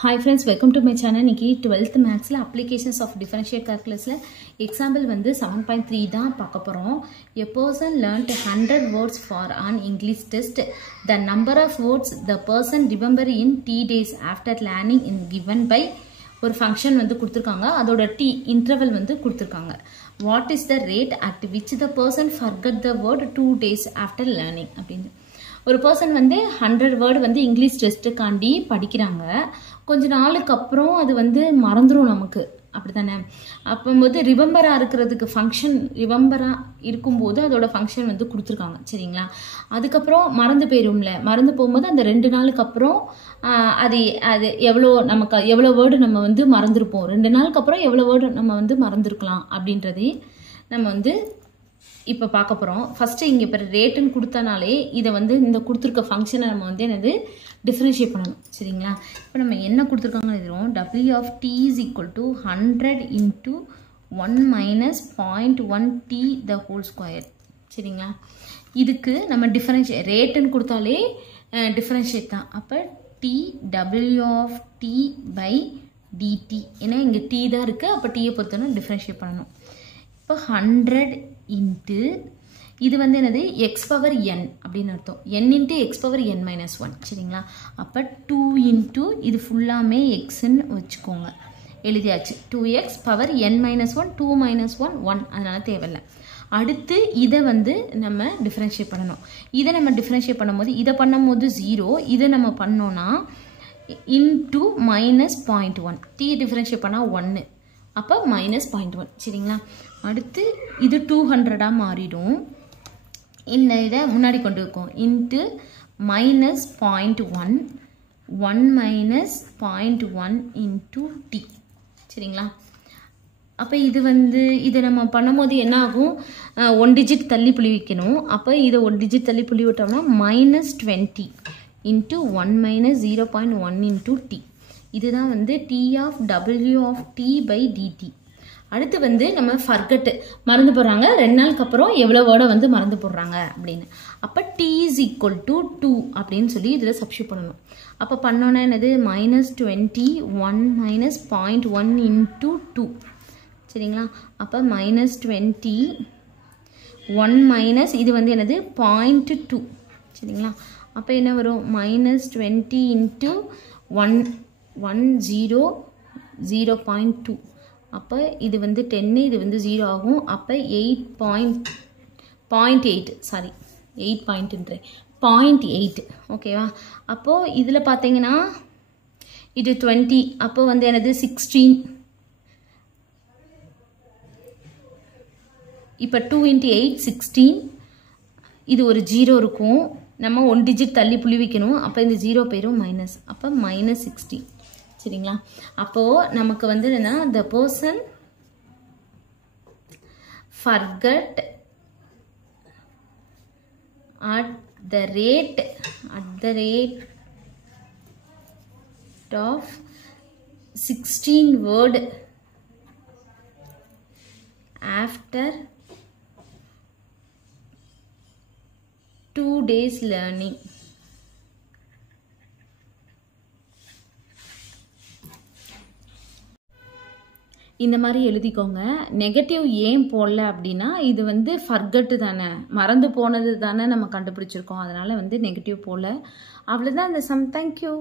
Hi friends, welcome to my channel. இன்னைக்கு 12th Maths applications of differential calculus example வந்து 7.3 தான் பார்க்க போறோம். A person learned 100 words for an English test. The number of words the person remember in t days after learning is given by ஒரு function வந்து கொடுத்திருக்காங்க. அதோட t interval வந்து கொடுத்திருக்காங்க. What is the rate at which the person forgot the word 2 days after learning அப்படினு. ஒரு person வந்து 100 word வந்து இங்கிலீஷ் டெஸ்ட்டுக்காண்டி படிக்கிறாங்க. கொஞ்ச நாளுக்கு அப்புறம் அது வந்து மறந்துரும் நமக்கு, அப்படித்தானே? அப்போது ரிமெம்பராக இருக்கிறதுக்கு ஃபங்க்ஷன் ரிமெம்பராக இருக்கும்போது அதோட ஃபங்க்ஷன் வந்து கொடுத்துருக்காங்க, சரிங்களா? அதுக்கப்புறம் மறந்து போயிடும்ல, மறந்து போகும்போது அந்த 2 நாளுக்கு அப்புறம் அது எவ்வளோ வேர்டு நம்ம வந்து மறந்துருப்போம், 2 நாளுக்கு அப்புறம் எவ்வளோ வேர்டு நம்ம வந்து மறந்துருக்கலாம் அப்படின்றதே நம்ம வந்து இப்போ பார்க்க போகிறோம். ஃபஸ்ட்டு இங்கே இப்போ ரேட்டுன்னு கொடுத்தனாலே இதை வந்து இந்த கொடுத்துருக்க ஃபங்க்ஷனை நம்ம வந்து என்னது டிஃப்ரென்ஷியேட் பண்ணணும், சரிங்களா? இப்போ நம்ம என்ன கொடுத்துருக்காங்கன்னு எழுதுகிறோம். W of t is equal to 100 into 1 minus 0.1 t the whole square, சரிங்களா? இதுக்கு நம்ம டிஃப்ரென்ஷியேட் ரேட்டுன்னு கொடுத்தாலே டிஃப்ரென்ஷியேட் தான். அப்போ t W of t by dt, ஏன்னா இங்கே t தான் இருக்குது, அப்போ டீயை பொறுத்தோன்னா டிஃப்ரென்ஷியேட் பண்ணணும். இப்போ 100 இன்ட்டு இது வந்து என்னது எக்ஸ் பவர் n அப்படின்னு அர்த்தம். n into X power n minus 1, சரிங்களா? அப்போ 2 இன்ட்டு இது ஃபுல்லாமே எக்ஸ்ன்னு வச்சுக்கோங்க, எழுதியாச்சு. 2x power n minus 1, 2 minus 1 1, அதனால தேவையில்லை. அடுத்து இதை வந்து நம்ம டிஃப்ரென்ஷியேட் பண்ணணும். இதை நம்ம டிஃப்ரென்ஷியேட் பண்ணும்போது இதை பண்ணும்போது 0, இதை நம்ம பண்ணோன்னா இன்ட்டு மைனஸ் 0.1, t டிஃப்ரென்ஷியேட் பண்ணால் 1, அப்போ மைனஸ் 0.1, சரிங்களா? அடுத்து இது 200 மாறிடும். இந்த இதை முன்னாடி கொண்டு இருக்கோம். Into minus 0.1, 1 minus 0.1 into t, சரிங்களா? அப்போ இது வந்து இதை நம்ம பண்ணும்போது என்ன ஆகும், 1 டிஜிட் தள்ளி புள்ளி வைக்கணும். அப்போ இதை 1 டிஜிட் தள்ளி புள்ளி விட்டோம்னா minus 20 into 1 minus 0.1 into t. இதுதான் வந்து t of w of t by dt. அடுத்து வந்து நம்ம ஃபர்கட் மறந்து போடுறாங்க, 2 நாளுக்கு அப்புறம் எவ்வளோ வேர்டை வந்து மறந்து போடுறாங்க அப்படின்னு. அப்போ t is equal to 2 அப்படின்னு சொல்லி இதில் சப்ஸ்டியூட் பண்ணணும். அப்போ பண்ணோன்னா என்னது மைனஸ் 20, 1 மைனஸ் 0.1 இன்ட்டு 2, சரிங்களா? அப்போ மைனஸ் 20, 1 மைனஸ் இது வந்து என்னது 0.2, சரிங்களா? அப்போ என்ன வரும், மைனஸ் 20 இன்ட்டு 1 0 0.2, அப்போ இது வந்து 10, இது வந்து 0 ஆகும். அப்போ 8.8, சாரி 8.8, ஓகேவா? அப்போது இதில் பார்த்தீங்கன்னா இது 20, அப்போ வந்து என்னது 16. இப்போ 2 into 8 16, இது ஒரு 0 இருக்கும், நம்ம 1 டிஜிட் தள்ளி புள்ளி வைக்கணும். அப்போ இந்த 0 பேரும் மைனஸ், அப்போ மைனஸ் 60, சரிங்களா? அப்போது நமக்கு வந்து என்ன, the person forgot at the rate of 16 word after 2 days learning. இந்த மாதிரி எழுதிக்கோங்க. நெகட்டிவ் ஏன் போடல அப்படின்னா இது வந்து ஃபர்கட்டு தானே, மறந்து போனது தானே நம்ம கண்டுபிடிச்சிருக்கோம், அதனால் வந்து நெகட்டிவ் போடல. அவ்வளோதான் இந்த சம். தேங்க்யூ.